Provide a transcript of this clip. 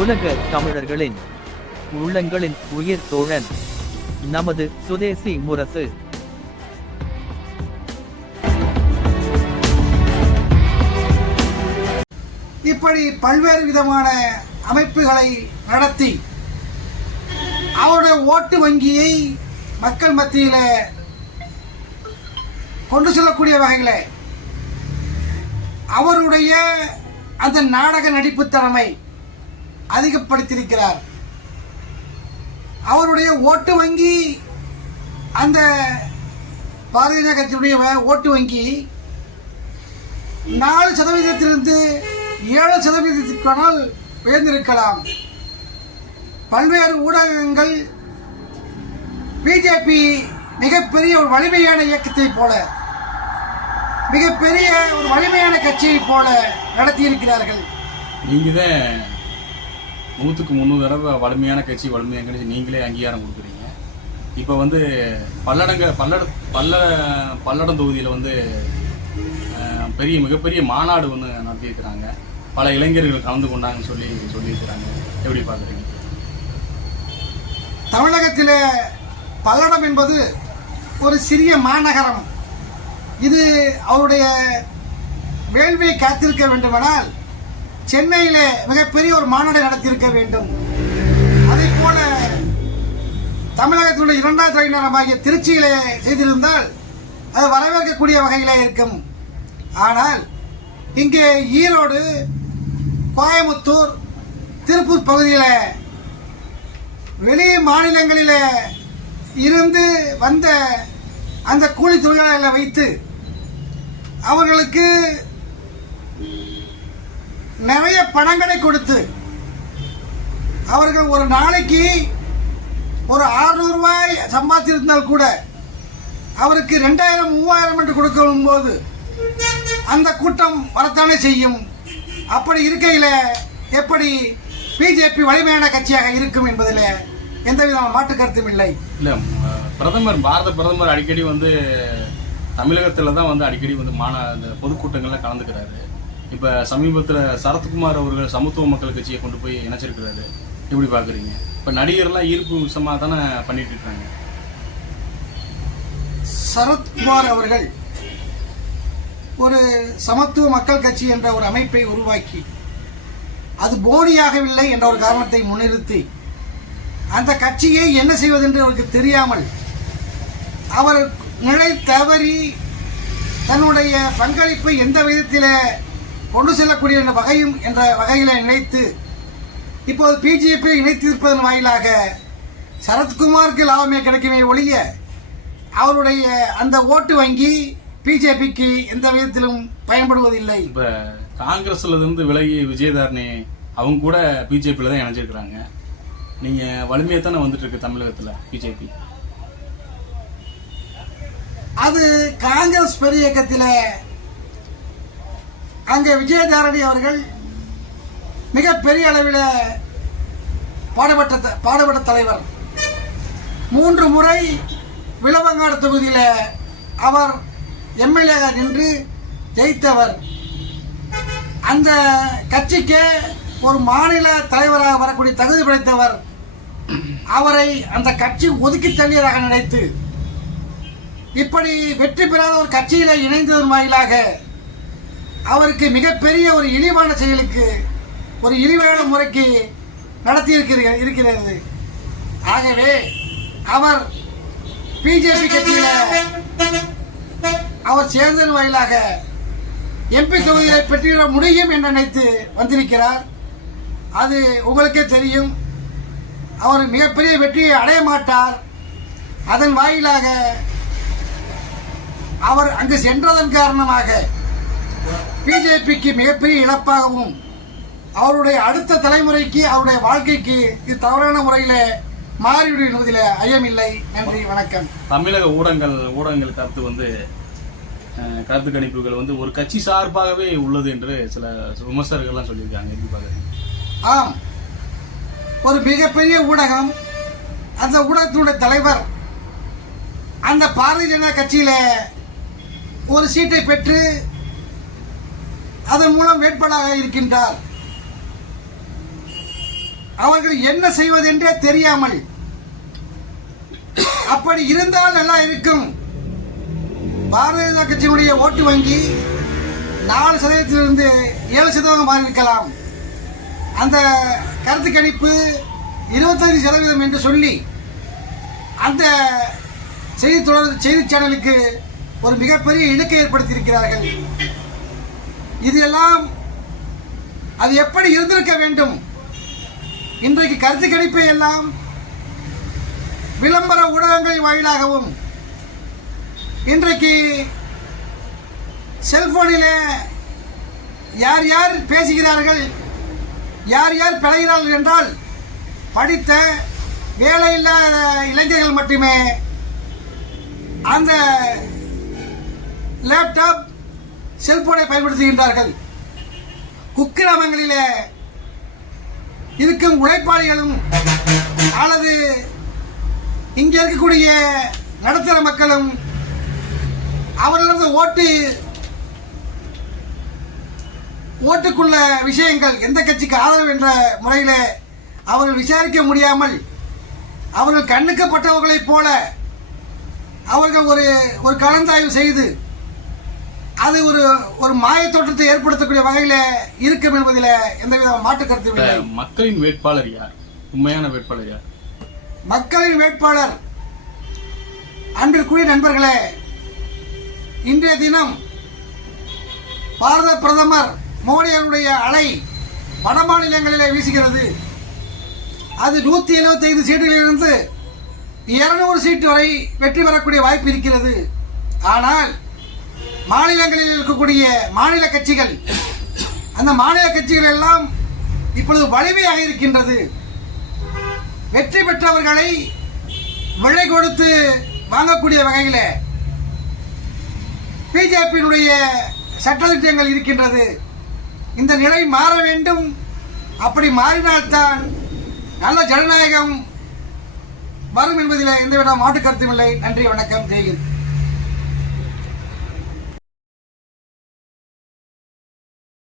உலக தமிழர்களின் உள்ளங்களின் உயிர் தோழன் நமது சுதேசி முரசு. இப்படி பல்வேறு விதமான அமைப்புகளை நடத்தி அவருடைய ஓட்டு வங்கியை மக்கள் மத்தியில் கொண்டு செல்லக்கூடிய வகையில் அவருடைய அந்த நாடக நடிப்பு திறமை அதிகப்படுத்தியிருக்கிறார். அவருடைய ஓட்டு வங்கி, அந்த பாரதிய ஜனதா கட்சியுடைய ஓட்டு வங்கி 4% 7% உயர்ந்திருக்கலாம். பல்வேறு ஊடகங்கள் பிஜேபி மிகப்பெரிய ஒரு வலிமையான இயக்கத்தை போல, மிகப்பெரிய ஒரு வலிமையான கட்சியை போல நடத்தியிருக்கிறார்கள். நீங்க தான் 100க்கு 300 தடவை வலிமையான கட்சி நீங்களே அங்கீகாரம் கொடுக்குறீங்க. இப்போ வந்து பல்லடம் தொகுதியில் மிகப்பெரிய மாநாடு ஒன்று நடத்தியிருக்கிறாங்க. பல இளைஞர்கள் கலந்து கொண்டாங்கன்னு சொல்லியிருக்கிறாங்க. எப்படி பார்க்குறீங்க? தமிழகத்தில் பல்லடம் என்பது ஒரு சிறிய மாநகரம். இது அவருடைய வேள்வியை காத்திருக்க வேண்டுமானால் சென்னையிலே மிகப்பெரிய ஒரு மாநாடு நடத்தியிருக்க வேண்டும். அதே போல தமிழகத்தினுடைய 2வது தலைநகரமாகிய திருச்சியிலே செய்திருந்தால் அது வரவேற்கக்கூடிய வகையிலே இருக்கும். ஆனால் இங்கே ஈரோடு, கோயம்புத்தூர், திருப்பூர் பகுதியில் வெளி மாநிலங்களில் இருந்து வந்த அந்த கூலி தொழிலாளர்களை வைத்து அவர்களுக்கு நிறைய பணங்களை கொடுத்து அவர்கள் ஒரு நாளைக்கு ஒரு 600 ரூபாய் சம்பாதித்திருந்தால் கூட அவருக்கு 2000 3000 என்று கொடுக்கும் போது அந்த கூட்டம் வரத்தானே செய்யும். அப்படி இருக்கையில் எப்படி பிஜேபி வலிமையான கட்சியாக இருக்கும் என்பதில் எந்த விதமான மாற்று கருத்தும் இல்லை. இல்லை, பாரத பிரதமர் அடிக்கடி தமிழகத்தில் தான் அடிக்கடி இந்த பொதுக்கூட்டங்கள்லாம் கலந்துக்கிறாரு. இப்போ சமீபத்தில் சரத்குமார் அவர்கள் சமத்துவ மக்கள் கட்சியை கொண்டு போய் இணைச்சிருக்கிறாரு. எப்படி பார்க்குறீங்க? இப்போ நடிகர்லாம் ஈர்ப்பு விஷயமாக தானே பண்ணிட்டு இருக்காங்க. சரத்குமார் அவர்கள் ஒரு சமத்துவ மக்கள் கட்சி என்ற ஒரு அமைப்பை உருவாக்கி அது போனியாகவில்லை என்ற ஒரு காரணத்தை முன்னிறுத்தி அந்த கட்சியை என்ன செய்வதென்று அவருக்கு தெரியாமல் அவர் நிலை தவறி தன்னுடைய பங்களிப்பை எந்த விதத்தில் கொண்டு செல்லக்கூடிய என்ற வகையில் நினைத்து இப்போது பிஜேபி இணைத்திருப்பதன் வாயிலாக சரத்குமாருக்கு லாபமே கிடைக்குமே ஒழிய அவருடைய அந்த ஓட்டு வங்கி பிஜேபிக்கு எந்த விதத்திலும் பயன்படுவதில்லை. இப்போ காங்கிரஸ்ல இருந்து விலகி விஜயதாரணி அவங்க கூட பிஜேபியில் தான் இணைஞ்சிருக்கிறாங்க. நீங்கள் வலிமையை தானே வந்துட்டு இருக்கு தமிழகத்தில் பிஜேபி. அது காங்கிரஸ் பெரிய இயக்கத்தில் அங்கே விஜயதாரணி அவர்கள் மிகப்பெரிய அளவில் பாடுபட்ட தலைவர். 3 முறை விளவங்காடு தொகுதியில் அவர் எம்எல்ஏ நின்று ஜெயித்தவர். அந்த கட்சிக்கு ஒரு மாநில தலைவராக வரக்கூடிய தகுதி படைத்தவர். அவரை அந்த கட்சி ஒதுக்கி தள்ளியதாக நினைத்து இப்படி வெற்றி பெறாத ஒரு கட்சியில் இணைந்ததன் வாயிலாக அவருக்கு மிகப்பெரிய ஒரு இழிவான செயலுக்கு, ஒரு இழிவான முறைக்கு நடத்தி இருக்கிறது. ஆகவே அவர் பிஜேபி கட்சியில் அவர் சேர்ந்ததன் வாயிலாக எம்பி தொகுதியை பெற்றிட முடியும் என்று நினைத்து வந்திருக்கிறார். அது உங்களுக்கே தெரியும். அவர் மிகப்பெரிய வெற்றியை அடைய மாட்டார். அதன் வாயிலாக அவர் அங்கு சென்றதன் காரணமாக பிஜேபிக்கு மிகப்பெரிய இழப்பாகவும் அவருடைய அடுத்த தலைமுறைக்கு, அவருடைய வாழ்க்கைக்கு இது தவறான முறையில் மாறிவிடும் என்பதில் ஐயமில்லை. நன்றி, வணக்கம். தமிழக ஊடகங்கள் கருத்து கணிப்புகள் ஒரு கட்சி சார்பாகவே உள்ளது என்று சில விமர்சகர்கள்லாம் சொல்லியிருக்காங்க. எப்படி பார்க்குறீங்க? ஆம், ஒரு மிகப்பெரிய ஊடகம், அந்த ஊடகத்தினுடைய தலைவர் அந்த பாரதிய ஜனதா கட்சியில ஒரு சீட்டை பெற்று அதன் மூலம் வேட்பாளராக இருக்கின்றார். அவர்கள் என்ன செய்வதென்றே தெரியாமல், அப்படி இருந்தால் நல்லா இருக்கும். பாரதிய ஜனதா கட்சியினுடைய ஓட்டு வங்கி 4%இருந்து 7% மாறி இருக்கலாம். அந்த கருத்து கணிப்பு 25% என்று சொல்லி அந்த செய்தி சேனலுக்கு ஒரு மிகப்பெரிய இலக்கை ஏற்படுத்தியிருக்கிறார்கள். இது எல்லாம் அது எப்படி இருந்திருக்க வேண்டும்? இன்றைக்கு கருத்து கணிப்பை எல்லாம் விளம்பர ஊடகங்கள் வாயிலாகவும், இன்றைக்கு செல்போனிலே யார் யார் பேசுகிறார்கள், யார் யார் பிழைகிறார்கள் என்றால் படித்த வேலையில்லாத இளைஞர்கள் மட்டுமே அந்த லேப்டாப் செல்போனை பயன்படுத்துகின்றார்கள். குக்கிராமங்களிலே இருக்கும் உழைப்பாளிகளும் அல்லது இங்கே இருக்கக்கூடிய நடுத்தர மக்களும் அவர்களது ஓட்டுக்குள்ள விஷயங்கள், எந்த கட்சிக்கு ஆதரவு என்ற முறையில் அவர்கள் விசாரிக்க முடியாமல், அவர்கள் கண்ணுக்கப்பட்டவர்களைப் போல அவர்கள் ஒரு கலந்தாய்வு செய்து அது ஒரு மாய தோற்றத்தை ஏற்படுத்தக்கூடிய வகையில் இருக்கும் என்பதில் எந்தவித மாற்று கருத்து இல்லை. மக்களின் வேட்பாளர் யார்? உண்மையான வேட்பாளர் யார்? மக்களின் வேட்பாளர், அன்பிற்குரிய நண்பர்களே, இன்றைய தினம் பாரத பிரதமர் மோடி அவருடைய அலை வட மாநிலங்களிலே வீசுகிறது. அது 175 சீட்டுகளிலிருந்து 200 சீட்டு வரை வெற்றி பெறக்கூடிய வாய்ப்பு இருக்கிறது. ஆனால் மாநிலங்களில் இருக்கக்கூடிய மாநில கட்சிகள், அந்த மாநில கட்சிகள் எல்லாம் இப்பொழுது வலிமையாக இருக்கின்றது. வெற்றி பெற்றவர்களை விலை கொடுத்து வாங்கக்கூடிய வகையில் பிஜேபியினுடைய சட்டத்திட்டங்கள் இருக்கின்றது. இந்த நிலை மாற வேண்டும். அப்படி மாறினால்தான் நல்ல ஜனநாயகம் வரும் என்பதில் எந்தவித மாற்று கருத்தும் இல்லை. நன்றி, வணக்கம், ஜெய்ஹிந்த்.